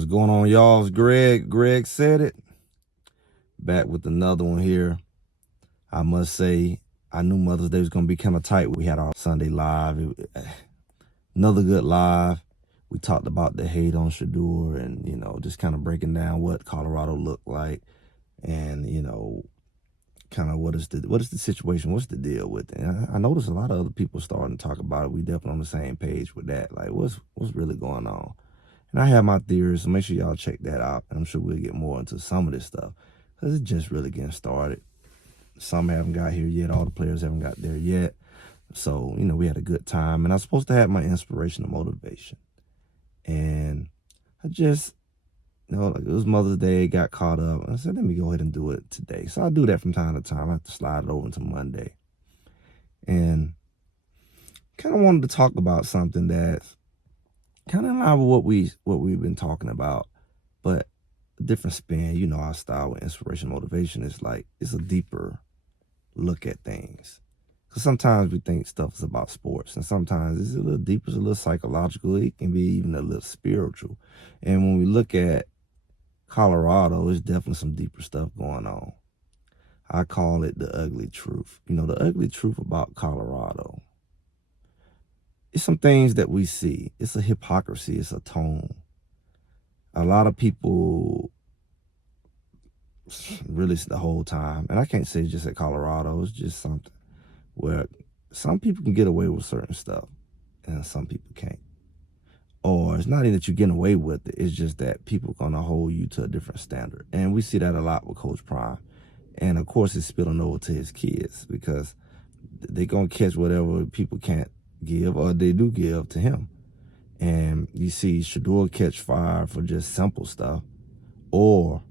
What's going on, y'all? It's Greg. Greg said it. Back with another one here. I must say, I knew Mother's Day was going to be kind of tight. We had our Sunday live. Another good live. We talked about the hate on Shador and, just kind of breaking down what Colorado looked like and, kind of what is the situation? What's the deal with it? And I noticed a lot of other people starting to talk about it. We definitely on the same page with that. Like, what's really going on? And I have my theories, so make sure y'all check that out. I'm sure we'll get more into some of this stuff because it's just really getting started. Some haven't got here yet. All the players haven't got there yet. So, we had a good time. And I was supposed to have my inspiration and motivation. And I just, like it was Mother's Day, got caught up. And I said, let me go ahead and do it today. So I do that from time to time. I have to slide it over into Monday. And kind of wanted to talk about something that's kind of in line with what we've been talking about, but a different spin. Our style with inspiration, motivation is like it's a deeper look at things. Because sometimes we think stuff is about sports, and sometimes it's a little deeper, it's a little psychological. It can be even a little spiritual. And when we look at Colorado, there's definitely some deeper stuff going on. I call it the ugly truth. The ugly truth about Colorado. It's some things that we see. It's a hypocrisy. It's a tone. A lot of people, really the whole time, and I can't say just at Colorado, it's just something where some people can get away with certain stuff and some people can't. Or it's not even that you're getting away with it. It's just that people are going to hold you to a different standard. And we see that a lot with Coach Prime. And, of course, it's spilling over to his kids because they're going to catch whatever people can't give or they do give to him. And you see Shador catch fire for just simple stuff, or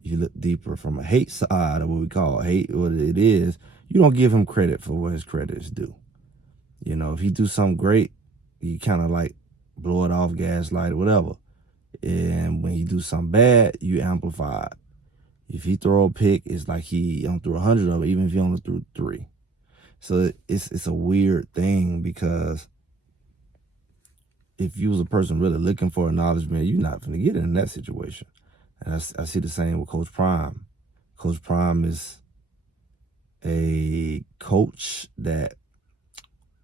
you look deeper from a hate side of what we call hate, what it is, you don't give him credit for what his credit is due. If he do something great, you kind of like blow it off, gaslight, whatever. And when he do something bad, you amplify it. If he throw a pick, it's like he threw 100 of it, even if he only threw 3. So it's a weird thing because if you was a person really looking for acknowledgement, you're not going to get in that situation. And I see the same with Coach Prime. Coach Prime is a coach that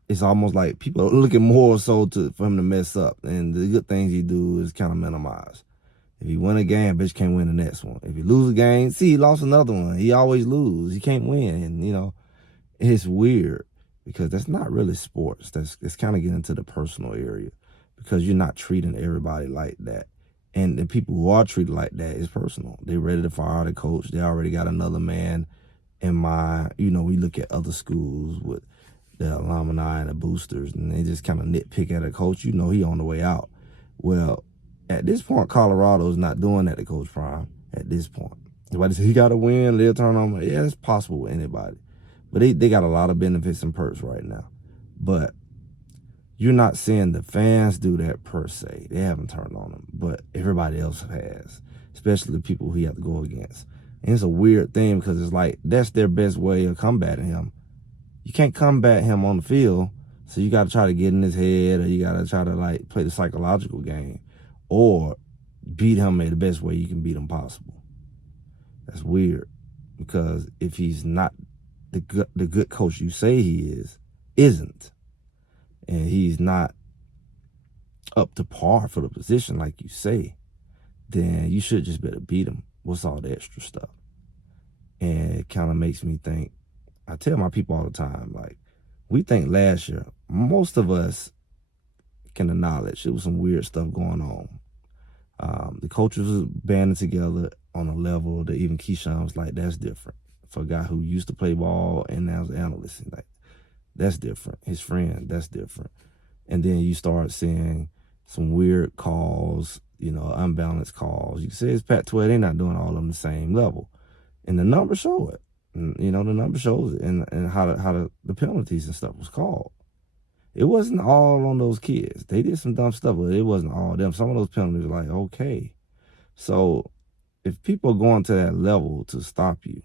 it's almost like people are looking more so for him to mess up. And the good things he do is kind of minimized. If he win a game, bitch can't win the next one. If he lose a game, he lost another one. He always lose. He can't win. And, it's weird because that's not really sports. That's kind of getting into the personal area because you're not treating everybody like that. And the people who are treated like that is personal. They're ready to fire the coach. They already got another man in mind. We look at other schools with the alumni and the boosters, and they just kind of nitpick at a coach. He on the way out. Well, at this point, Colorado is not doing that to Coach Prime at this point. Everybody says he got to win, they'll turn on. Yeah, it's possible with anybody. But they got a lot of benefits and perks right now. But you're not seeing the fans do that per se. They haven't turned on him. But everybody else has, especially the people who he have to go against. And it's a weird thing because it's like that's their best way of combating him. You can't combat him on the field, so you got to try to get in his head or you got to try to play the psychological game or beat him in the best way you can beat him possible. That's weird because if he's not the good coach you say he isn't, and he's not up to par for the position like you say, then you should just better beat him. What's all the extra stuff? And it kind of makes me think, I tell my people all the time, we think last year, most of us can acknowledge there was some weird stuff going on. The coaches was banding together on a level that even Keyshawn was like, that's different. For a guy who used to play ball and now is an analyst, that's different. His friend, that's different. And then you start seeing some weird calls, unbalanced calls. You say it's Pac-12, they're not doing all on the same level. And the numbers show it. And, the number shows it and how the penalties and stuff was called. It wasn't all on those kids. They did some dumb stuff, but it wasn't all them. Some of those penalties were like, okay. So if people are going to that level to stop you,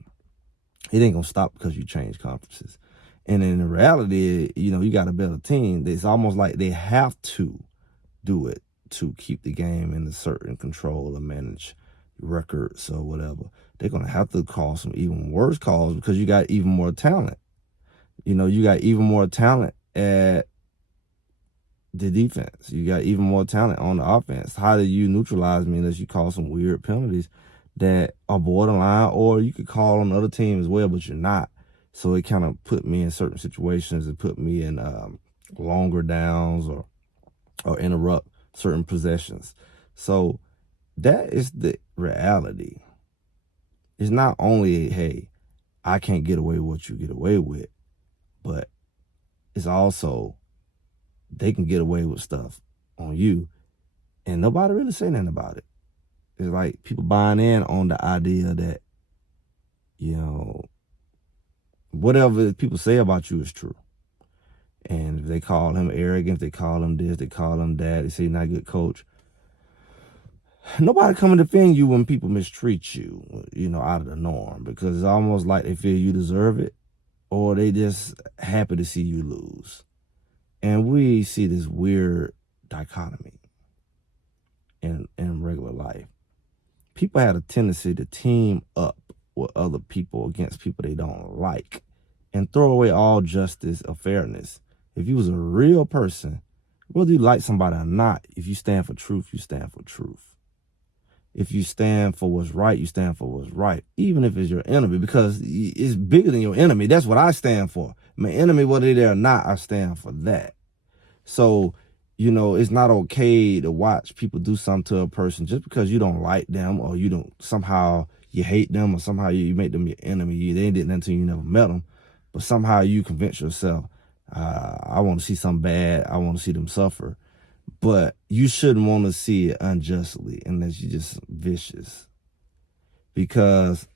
it ain't going to stop because you change conferences. And in reality, you got a better team. It's almost like they have to do it to keep the game in a certain control or manage records or whatever. They're going to have to call some even worse calls because you got even more talent. You got even more talent at the defense. You got even more talent on the offense. How do you neutralize me unless you call some weird penalties that are borderline, or you could call on the other team as well, but you're not. So it kind of put me in certain situations. It put me in longer downs or interrupt certain possessions. So that is the reality. It's not only, hey, I can't get away with what you get away with, but it's also they can get away with stuff on you and nobody really say nothing about it. It's like people buying in on the idea that, whatever people say about you is true. And if they call him arrogant, they call him this, they call him that, they say he's not a good coach. Nobody come and defend you when people mistreat you, out of the norm, because it's almost like they feel you deserve it or they just happy to see you lose. And we see this weird dichotomy in regular life. People had a tendency to team up with other people against people they don't like and throw away all justice or fairness. If you was a real person, whether you like somebody or not, if you stand for truth, you stand for truth. If you stand for what's right, you stand for what's right, even if it's your enemy, because it's bigger than your enemy. That's what I stand for. My enemy, whether they're there or not, I stand for that. So, it's not okay to watch people do something to a person just because you don't like them or somehow you hate them or somehow you make them your enemy. They ain't did nothing to you, you never met them, but somehow you convince yourself, I want to see something bad. I want to see them suffer. But you shouldn't want to see it unjustly unless you're just vicious. Because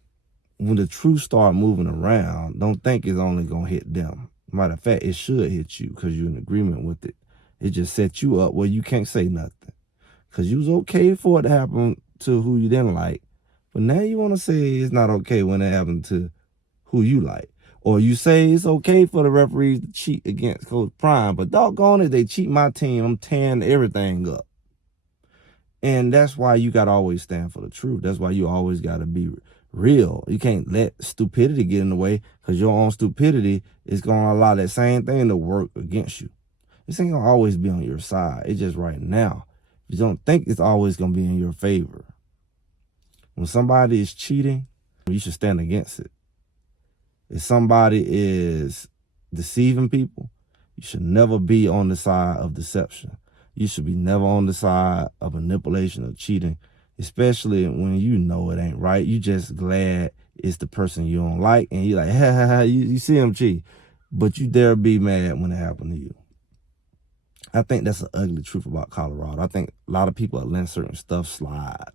when the truth start moving around, don't think it's only going to hit them. Matter of fact, it should hit you because you're in agreement with it. It just sets you up where you can't say nothing. Because you was okay for it to happen to who you didn't like. But now you want to say it's not okay when it happened to who you like. Or you say it's okay for the referees to cheat against Coach Prime, but doggone it, they cheat my team. I'm tearing everything up. And that's why you got to always stand for the truth. That's why you always got to be real. You can't let stupidity get in the way, because your own stupidity is going to allow that same thing to work against you. This ain't going to always be on your side. It's just right now. You don't think it's always going to be in your favor. When somebody is cheating, you should stand against it. If somebody is deceiving people, you should never be on the side of deception. You should be never on the side of manipulation or cheating, especially when you know it ain't right. You just glad it's the person you don't like, and you like, ha, ha, ha, you see him cheat, but you dare be mad when it happened to you. I think that's an ugly truth about Colorado. I think a lot of people are letting certain stuff slide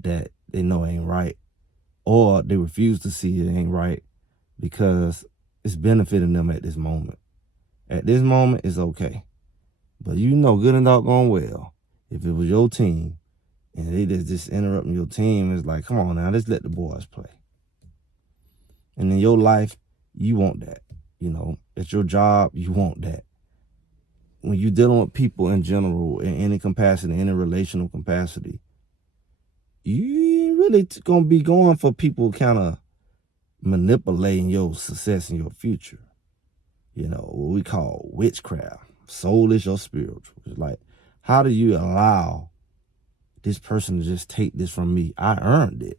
that they know ain't right, or they refuse to see it ain't right, because it's benefiting them at this moment. At this moment, it's okay. But good and doggone well, if it was your team and they just interrupting your team, it's like, come on now, let's let the boys play. And in your life, you want that. At your job, you want that. When you're dealing with people in general, in any capacity, any relational capacity, you ain't really going to be going for people kind of manipulating your success and your future. What we call witchcraft, soulish or spiritual. It's like, how do you allow this person to just take this from me? I earned it.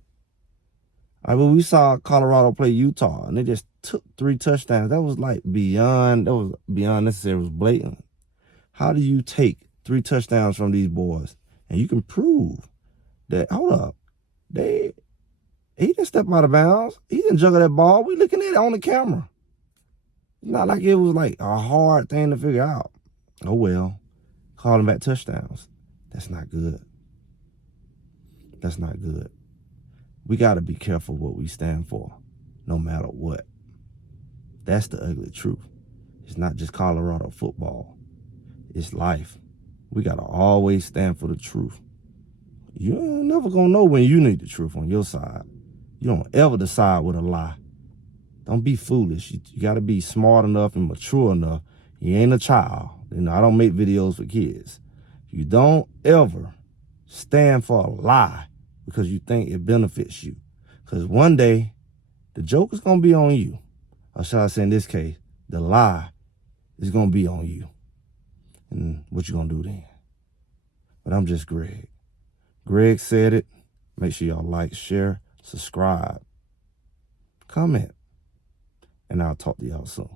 Like when we saw Colorado play Utah and they just took 3 touchdowns, that was beyond necessary. It was blatant. How do you take 3 touchdowns from these boys and you can prove that, hold up, he didn't step out of bounds. He didn't juggle that ball. We looking at it on the camera. It's not like it was a hard thing to figure out. Oh, well, calling back touchdowns. That's not good. That's not good. We got to be careful what we stand for, no matter what. That's the ugly truth. It's not just Colorado football. It's life. We got to always stand for the truth. You're never going to know when you need the truth on your side. You don't ever decide with a lie. Don't be foolish. You got to be smart enough and mature enough. You ain't a child. I don't make videos for kids. You don't ever stand for a lie because you think it benefits you. Because one day, the joke is going to be on you. Or shall I say in this case, the lie is going to be on you. And what you going to do then? But I'm just Greg. Greg said it. Make sure y'all like, share, subscribe, comment, and I'll talk to y'all soon.